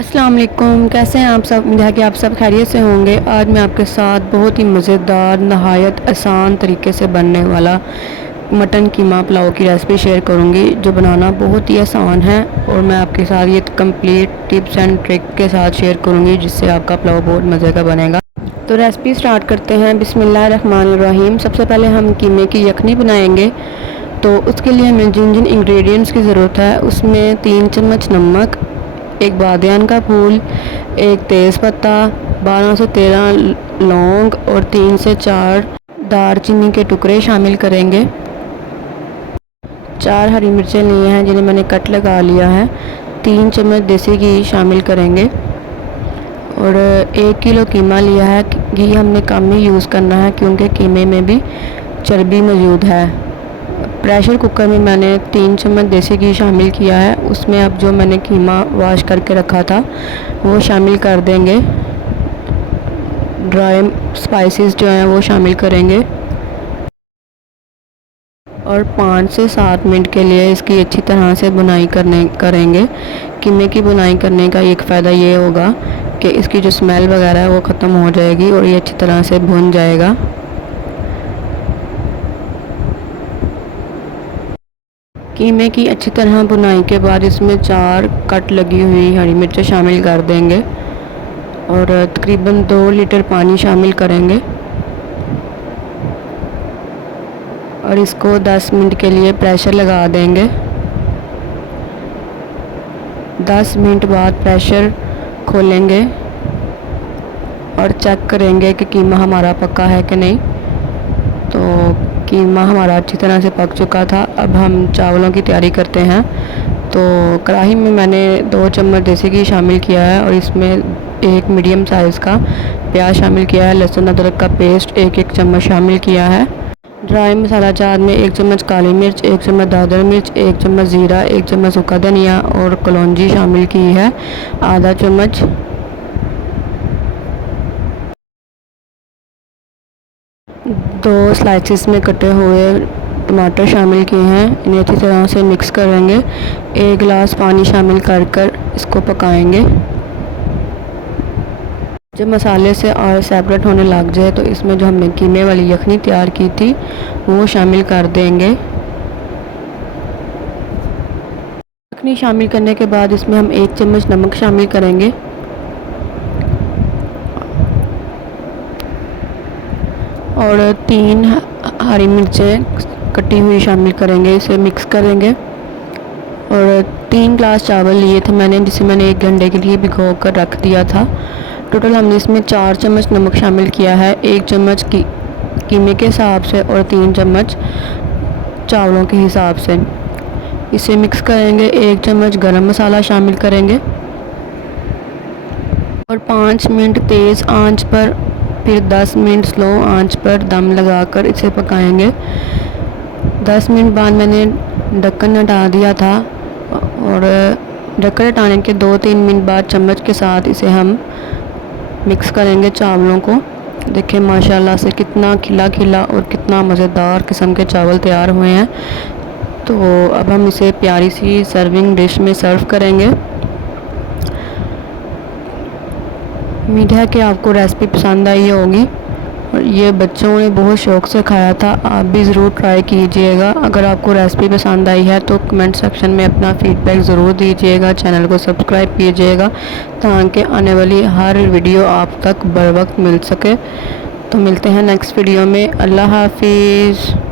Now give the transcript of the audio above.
अस्सलाम वालेकुम। कैसे हैं आप सब? उम्मीद है कि आप सब खैरियत से होंगे। आज मैं आपके साथ बहुत ही मज़ेदार नहायत आसान तरीके से बनने वाला मटन कीमा पुलाव की रेसिपी शेयर करूंगी, जो बनाना बहुत ही आसान है और मैं आपके साथ ये कंप्लीट टिप्स एंड ट्रिक के साथ शेयर करूंगी, जिससे आपका पुलाव बहुत मज़े का बनेगा। तो रेसिपी स्टार्ट करते हैं। बिस्मिल्लाहिर्रहमानिर्रहीम। सबसे पहले हम कीमे की यखनी बनाएंगे। तो उसके लिए हमें जिन जिन इंग्रेडिएंट्स की ज़रूरत है उसमें 3 चम्मच नमक, एक बादियान का फूल, एक तेज़पत्ता, 12 से 13 लौंग और 3 से 4 दालचीनी के टुकड़े शामिल करेंगे। 4 हरी मिर्चें लिए हैं जिन्हें मैंने कट लगा लिया है। 3 चम्मच देसी घी शामिल करेंगे और 1 किलो कीमा लिया है। घी हमने कम ही यूज़ करना है क्योंकि कीमे में भी चर्बी मौजूद है। प्रेशर कुकर में मैंने 3 चम्मच देसी घी शामिल किया है। उसमें अब जो मैंने कीमा वॉश करके रखा था वो शामिल कर देंगे। ड्राई स्पाइसेस जो हैं वो शामिल करेंगे और 5 से 7 मिनट के लिए इसकी अच्छी तरह से बुनाई करेंगे। कीमे की बुनाई करने का एक फ़ायदा ये होगा कि इसकी जो स्मेल वगैरह है वो ख़त्म हो जाएगी और ये अच्छी तरह से भुन जाएगा। कीमे की अच्छी तरह भुनाई के बाद इसमें 4 कट लगी हुई हरी मिर्चें शामिल कर देंगे और तकरीबन 2 लीटर पानी शामिल करेंगे और इसको 10 मिनट के लिए प्रेशर लगा देंगे। 10 मिनट बाद प्रेशर खोलेंगे और चेक करेंगे कि कीमा हमारा पका है कि नहीं। तो कीमा हमारा अच्छी तरह से पक चुका था। अब हम चावलों की तैयारी करते हैं। तो कढ़ाई में मैंने 2 चम्मच देसी घी शामिल किया है और इसमें एक मीडियम साइज़ का प्याज शामिल किया है। लहसुन अदरक का पेस्ट 1-1 चम्मच शामिल किया है। ड्राई मसाला जार में 1 चम्मच काली मिर्च, 1 चम्मच दादर मिर्च, 1 चम्मच ज़ीरा, 1 चम्मच सूखा धनिया और कलौंजी शामिल की है, आधा चम्मच। 2 स्लाइसिस में कटे हुए टमाटर शामिल किए हैं। इन्हें अच्छी तरह से मिक्स करेंगे। 1 गिलास पानी शामिल कर इसको पकाएंगे। जब मसाले से ऑयल सेपरेट होने लग जाए तो इसमें जो हमने कीमे वाली यखनी तैयार की थी वो शामिल कर देंगे। यखनी शामिल करने के बाद इसमें हम 1 चम्मच नमक शामिल करेंगे और 3 हरी मिर्चें कटी हुई शामिल करेंगे। इसे मिक्स करेंगे और 3 ग्लास चावल लिए थे मैंने, जिसे मैंने 1 घंटे के लिए भिगो कर रख दिया था। टोटल हमने इसमें 4 चम्मच नमक शामिल किया है, 1 चम्मच कीमे के हिसाब से और 3 चम्मच चावलों के हिसाब से। इसे मिक्स करेंगे। 1 चम्मच गरम मसाला शामिल करेंगे और 5 मिनट तेज़ आंच पर, फिर 10 मिनट स्लो आंच पर दम लगाकर इसे पकाएंगे। 10 मिनट बाद मैंने ढक्कन हटा दिया था और ढक्कन हटाने के 2-3 मिनट बाद चम्मच के साथ इसे हम मिक्स करेंगे चावलों को। देखिए माशाल्लाह से कितना खिला खिला और कितना मज़ेदार किस्म के चावल तैयार हुए हैं। तो अब हम इसे प्यारी सी सर्विंग डिश में सर्व करेंगे। उम्मीद है कि आपको रेसिपी पसंद आई होगी और ये बच्चों ने बहुत शौक़ से खाया था। आप भी ज़रूर ट्राई कीजिएगा। अगर आपको रेसिपी पसंद आई है तो कमेंट सेक्शन में अपना फ़ीडबैक ज़रूर दीजिएगा। चैनल को सब्सक्राइब कीजिएगा ताकि आने वाली हर वीडियो आप तक बर वक्त मिल सके। तो मिलते हैं नेक्स्ट वीडियो में। अल्लाह हाफिज़।